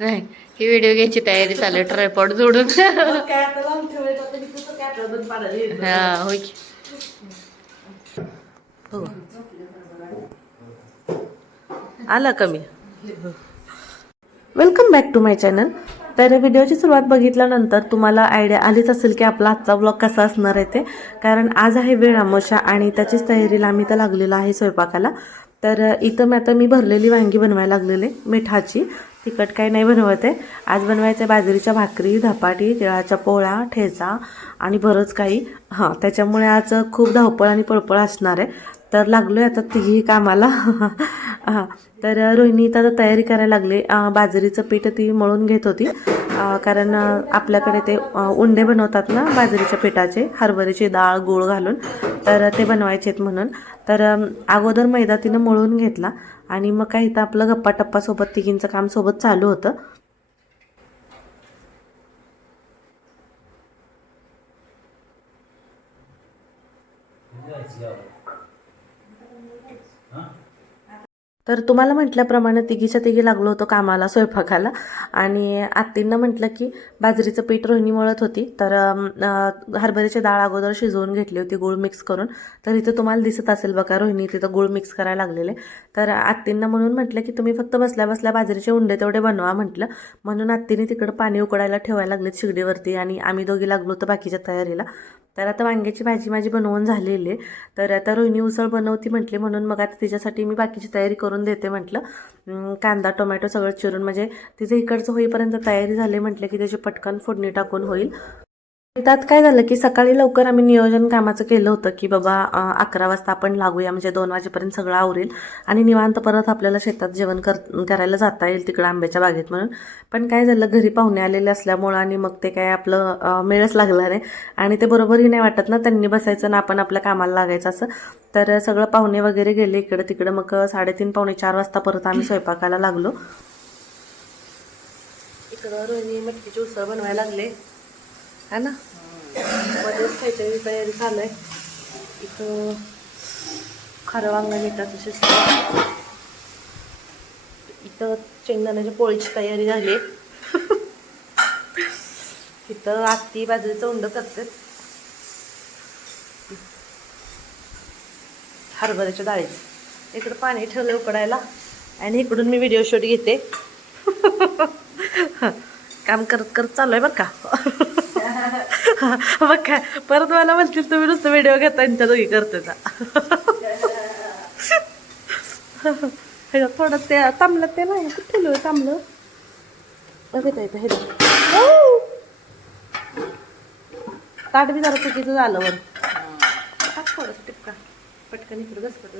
नाही ही व्हिडिओ घ्यायची तयारी चालू ट्रायपॉड जोडून. हा होय की. हो. आला कमी welcome back to my channel तर व्हिडिओची सुरुवात बघितल्यानंतर तुम्हाला आयडिया आलीच असेल की आपला आजचा ब्लॉग कसा असणार आहे ते. कारण आज आहे वेळ अमावस्या आणि त्याचीच तयारीला आम्ही तर लागलेलो आहे स्वयंपाकाला. तर इथं मी आता मी भरलेली वांगी बनवायला लागलेले मिठाची. तिखट काही नाही बनवत आहे. आज बनवायचं आहे बाजरीच्या भाकरी धपाटी तिळाचा पोळा ठेचा आणि बरंच काही. हां त्याच्यामुळे आज खूप धावपळ आणि पळपळ असणार आहे. तर लागलो आहे आता तिघी कामाला. हां तर रोहिणी आता तयारी करायला लागली. बाजरीचं पीठ ती मळून घेत होती. कारण आपल्याकडे ते उंडे बनवतात ना बाजरीच्या पिठाचे हरभऱ्याची डाळ गूळ घालून तर ते बनवायचे आहेत म्हणून. तर अगोदर मैदा तिनं मळून घेतला आणि मग काय इथं आपलं गप्पा टप्पासोबत तिघींचं काम सोबत चालू होतं. तर तुम्हाला म्हटल्याप्रमाणे तिघीच्या तिघी लागलो होतो कामाला स्वयंपाकाला. आणि आत्तींना म्हटलं की बाजरीचं पीठ रोहिणी मळत होती. तर हरभऱ्याची डाळ अगोदर शिजवून घेतली होती गूळ मिक्स करून. तर इथं तुम्हाला दिसत असेल बघा रोहिणी तिथं गूळ मिक्स करायला लागलेले. तर आत्तींना म्हणून म्हटलं की तुम्ही फक्त बसल्या बसल्या बाजरीचे उंडे तेवढे बनवा म्हटलं. म्हणून आत्तीने तिकडं पाणी उकडायला ठेवायला लागलेत शिगडीवरती आणि आम्ही दोघी लागलो होतो बाकीच्या तयारीला. तर आता वांग्याची भाजी माझी बनवून झालेली आहे. तर आता रोहिणी उसळ बनवती म्हटली म्हणून मग आता तिच्यासाठी मी बाकीची तयारी करून देते म्हटलं. कांदा टोमॅटो सगळं चिरून म्हणजे तिचं इकडचं होईपर्यंत तयारी झाली म्हटलं की त्याची पटकन फोडणी टाकून होईल. त्यात काय झालं की सकाळी लवकर आम्ही नियोजन कामाचं केलं होतं की बाबा अकरा वाजता आपण लागूया म्हणजे दोन वाजेपर्यंत सगळं आवरेल. आणि निवांत परत आपल्याला शेतात जेवण कर करायला जाता येईल तिकडं आंब्याच्या बागेत म्हणून. पण काय झालं घरी पाहुणे आलेले असल्यामुळं आणि मग ते काय आपलं मेळच लागला नाही. आणि ते बरोबरही नाही वाटत ना त्यांनी बसायचं ना आपण आपल्या कामाला लागायचं असं. तर सगळं पाहुणे वगैरे गेले इकडं तिकडं मग साडेतीन पावणे चार वाजता परत आम्ही स्वयंपाकाला लागलो. इकडं रोहिणी मटकीची उसळ बनवायला लागले. है ना? मध्येच खायची तयारी चालू आहे इथं खरं वांग येतात शिजतं इथं शेंगदाण्याच्या पोळीची तयारी झाली. इथं आत्ती बाजरीचं उंड करते. हरभऱ्याच्या डाळीचं. इकडं पाणी ठेवलं उकडायला. आणि इकडून मी व्हिडिओ शूट घेते. काम करत करत चालू आहे बरं का. मग काय? परत मला म्हणतील तुम्ही नुसतं व्हिडिओ घेता आणि त्या दोघी करते ना थोडं ते तांबलं ते नाही कुठे तांबलं? बघत आहे हे ताट बी जरा चुकीचं झालं वर. थोडंसं टिपका. पटकन इकडं घसपट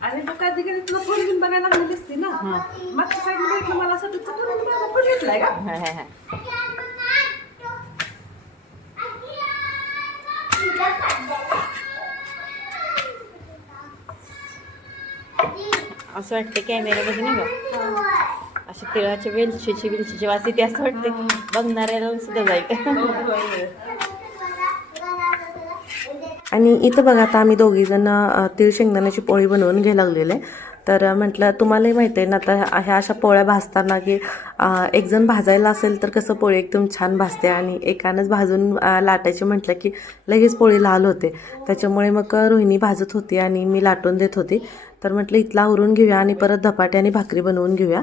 आणि तू कधी कधी तुला फोन घेऊन बघायला लागली दिसते ना. मागच्या साईडला मला असं चला, मी माझा फोन घेतलाय का? असं वाटते कॅमेऱ्यामध्ये नाही का? अशी तिळाची वेलचीची वेलचीची वास येते असं वाटते बघणाऱ्याला सुद्धा जाईल. आणि इथं बघा आता आम्ही दोघी जण तीळ शेंगदाण्याची पोळी बनवून घ्यायला लागलेले तर म्हटलं तुम्हालाही माहिती आहे ना आता ह्या अशा पोळ्या भाजताना की एकजण एक जण भाजायला असेल तर कसं पोळी एकदम छान भाजते आणि एकानंच भाजून लाटायची म्हटलं की लगेच पोळी लाल होते. त्याच्यामुळे मग रोहिणी भाजत होती आणि मी लाटून देत होती. तर म्हटलं इथला उरून घेऊया आणि परत धपाट्याने आणि भाकरी बनवून घेऊया.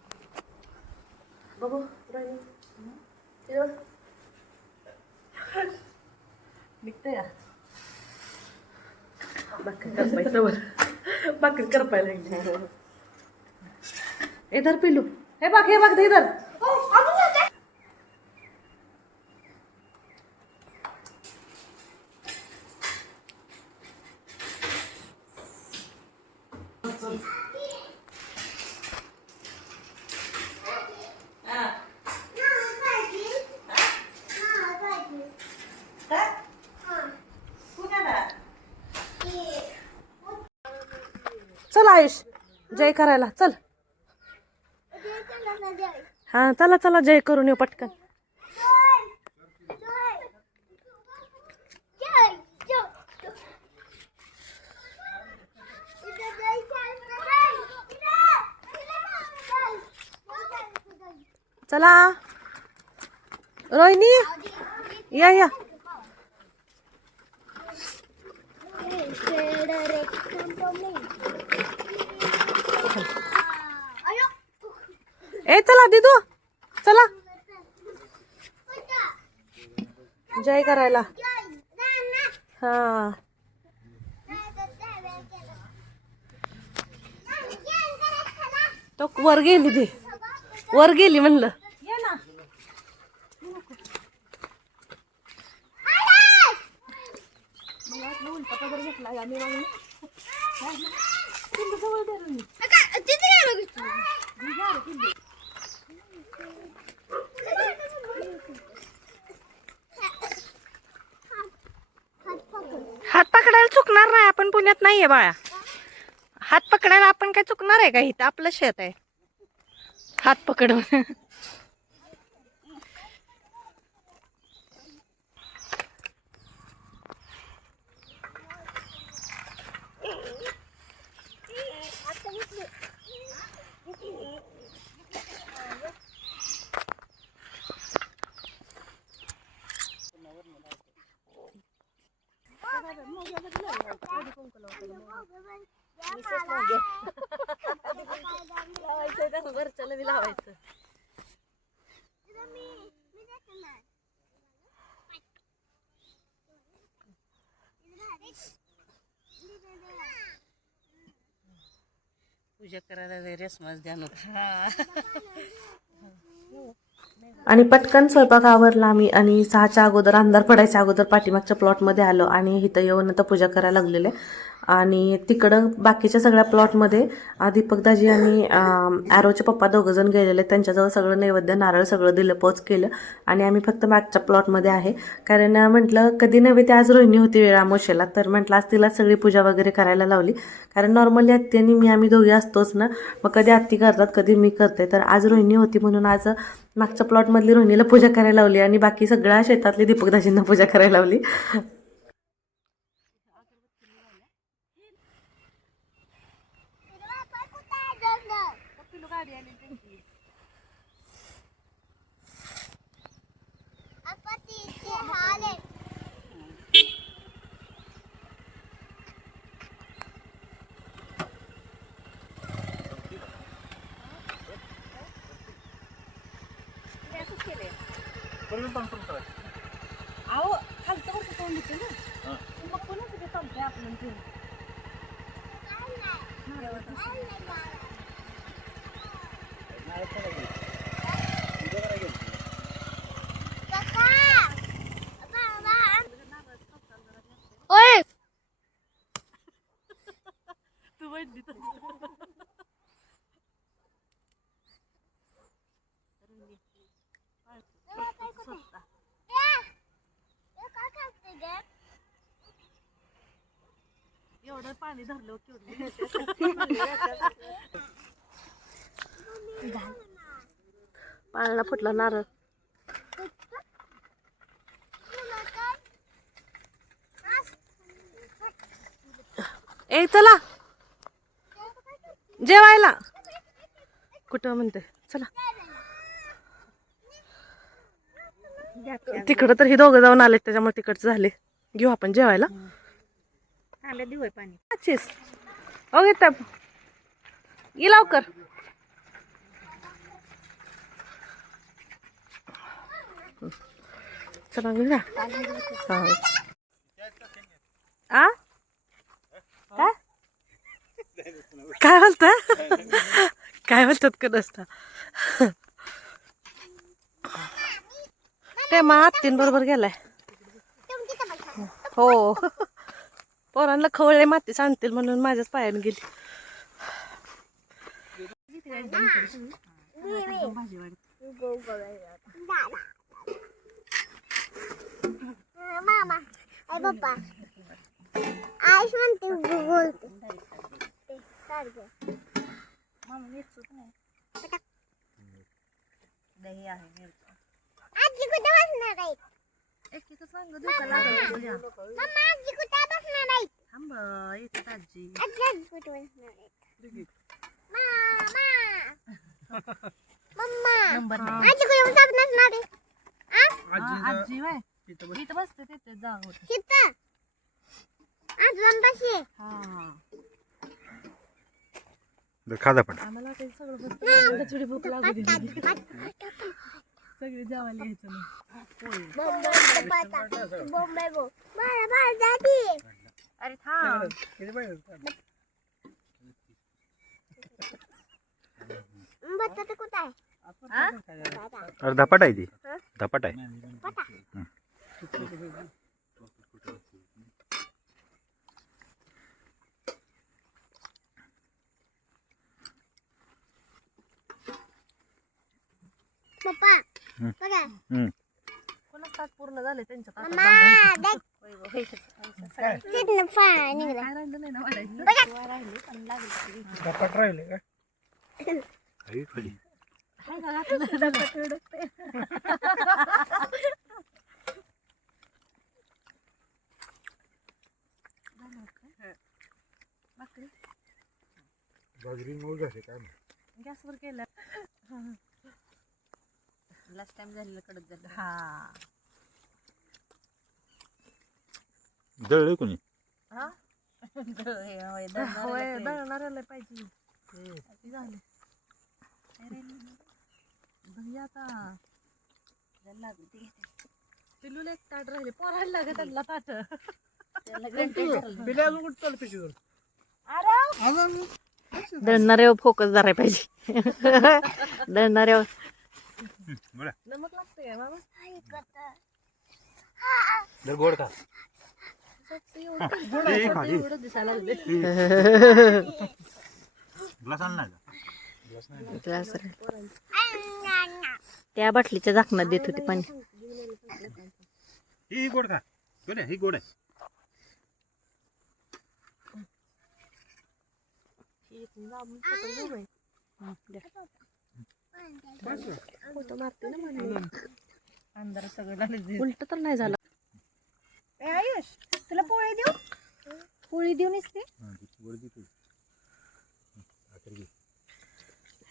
बघ. निघते का भाकरी करपायचं भाकरी करपायला इधर पिलू हे बघ हे बघ इधर चल आयुष जय करायला. चल. हा चला चला जय करून येऊ पटकन. चला. रोहिणी या या ए चला दिदू चला. जय करायला. हा. तो वर गेली ती वर गेली म्हणलं. पकडायला चुकणार नाही आपण पुण्यात नाहीये बाळा. हात पकडायला आपण काय चुकणार आहे का इथं? आपलं शेत आहे. हात पकडून. लावायचं बी लावायचं पूजा करायला रेसमास ध्यान आणि पटकन स्वयंपाक आवरला आम्ही आणि सहाच्या अगोदर अंधार पडायच्या अगोदर पाठीमागच्या प्लॉटमध्ये आलो आणि इथं येऊन आता पूजा करायला लागलेले. आणि तिकडं बाकीच्या सगळ्या प्लॉटमध्ये दीपकदाजी आणि ॲरोचे पप्पा दोघं जण गेलेले. त्यांच्याजवळ सगळं नैवेद्य नारळ सगळं दिलं पोच केलं. आणि आम्ही फक्त मागच्या प्लॉटमध्ये आहे. कारण म्हटलं कधी नव्हे ते आज रोहिणी होती वेळामोशेला तर म्हटलं आज तिला सगळी पूजा वगैरे करायला लावली. कारण नॉर्मली आत्ती आणि मी आम्ही दोघी असतोच ना. मग कधी आत्ती करतात कधी मी करते. तर आज रोहिणी होती म्हणून आज मागच्या प्लॉटमधली रोहिणीला पूजा करायला लावली. आणि बाकी सगळ्या शेतातली दीपकदाजींना पूजा करायला लावली. अहो खालचं वरचं तोंड येते ना मग कोणाचं ते चालतंय आपलं ते ओय तू बैठली एवढं पाणी धरलं केवढं पाण्याला फुटला नारळ. ए चला. जेवायला. कुठं म्हणते? चला. तिकडं तर हे दोघं जाऊन आले त्याच्यामुळे तिकडचं झाले. घेऊ आपण जेवायला. पाणी. लवकर. काय काय काय बोलतात का नसता? ते मग आत्तीन बरोबर गेलाय हो पोरांना खवळे माती सांगतील म्हणून माझ्याच पायाने गेली मामा पप्पा आयुष म्हणते बोलते आजी कुठे बसणार आहे मम्मा आजी कुठे बसणार आहे आजी. आजी कुठे बसणार आहे मामा. मम्मा आजी कुठे बसणार आहे? आ? इथं अजून बशी खादा पण. बॉम्बे बो बाळा बाळा जाती अरे थांब. बटाटा कुठं आहे अरे धपाट आहे ती. धपाट आहे. बघा हम्म. कोणाच ताट पूर्ण झाले त्यांच्या ताटात मम्मा देख तिथनं फळ निघाला काय राहिलं नाही ना वाढायचं आई खाली. गॅसवर केलं लास्ट टाइम झालेलं कडक झालं. हा. दळलंय कोणी? होय दळणाऱ्याला पाहिजे. किती झाले. दही आता. पिल्लूला एक ताट राहिले. पोरायला लागत त्यांना ताट. दळणाऱ्यावर फोकस धरायला पाहिजे. दळणाऱ्यावर बोला. नमक लागते दर गोड खा. एवढं दिसायला लागले ग्लास आणला ग्लास त्या बाटलीच्या झाकणात देत होती पाणी. ही गोड खा. गोड ही गोड आहे. अंधार सगळं उलट तर नाही झालं. आयुष तुला पोळी देऊ? पोळी देऊ नसते हा.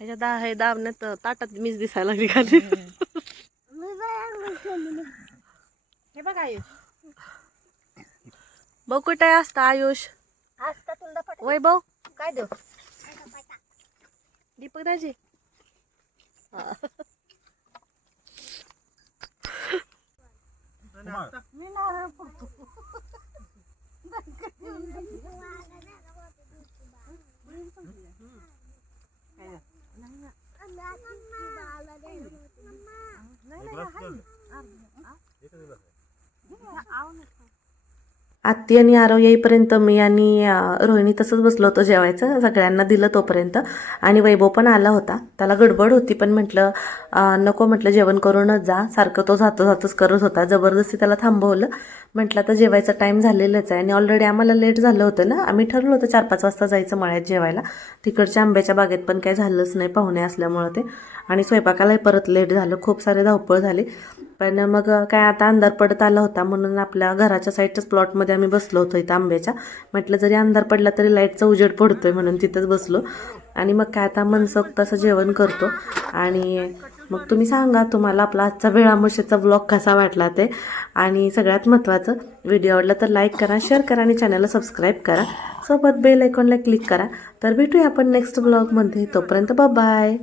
ह्याच्या दा हे दाबण्यात ताटात मीच दिसायला लागली खाली हे बघ आयुष. बघ कुठे असतं आयुष? आस्ता तुला पट वैभव काय देऊ? दीपक दाजी एक ग्लास दे. एकच ग्लास आहे. आत्ती आणि आरव येईपर्यंत मी आणि रोहिणी तसंच बसलो होतो जेवायचं सगळ्यांना दिलं तोपर्यंत. आणि वैभव पण आला होता. त्याला गडबड होती पण म्हटलं नको म्हटलं जेवण करूनच जा. सारखं तो जातो जातोच करत होता. जबरदस्ती त्याला थांबवलं. म्हटलं आता जेवायचा टाईम झालेलाच आहे. आणि ऑलरेडी आम्हाला लेट झालं होतं ना? आम्ही ठरलो होतं चार पाच वाजता जायचं मळ्यात जेवायला. तिकडच्या आंब्याच्या बागेत पण काही झालंच नाही पाहुणे असल्यामुळं ते. आणि स्वयंपाकालाही परत लेट झालं. खूप सारे धावपळ झाली. पण मग काय आता अंधार पडत आला होता म्हणून आपल्या घराच्या साईडच्याच प्लॉटमध्ये आम्ही बसलो होतो इथं आंब्याच्या. म्हटलं जरी अंधार पडला तरी लाईटचा उजेड पडतोय म्हणून तिथंच बसलो. आणि मग काय आता मनसोक्त असं जेवण करतो. आणि मग तुम्ही सांगा तुम्हाला आपला आजचा वेळामुशेचा ब्लॉग कसा वाटला ते. आणि सगळ्यात महत्त्वाचं व्हिडिओ आवडला तर लाईक करा शेअर करा आणि चॅनलला सबस्क्राईब करा. सोबत बेल आयकॉनला क्लिक करा. तर भेटूया आपण नेक्स्ट ब्लॉगमध्ये तोपर्यंत बाय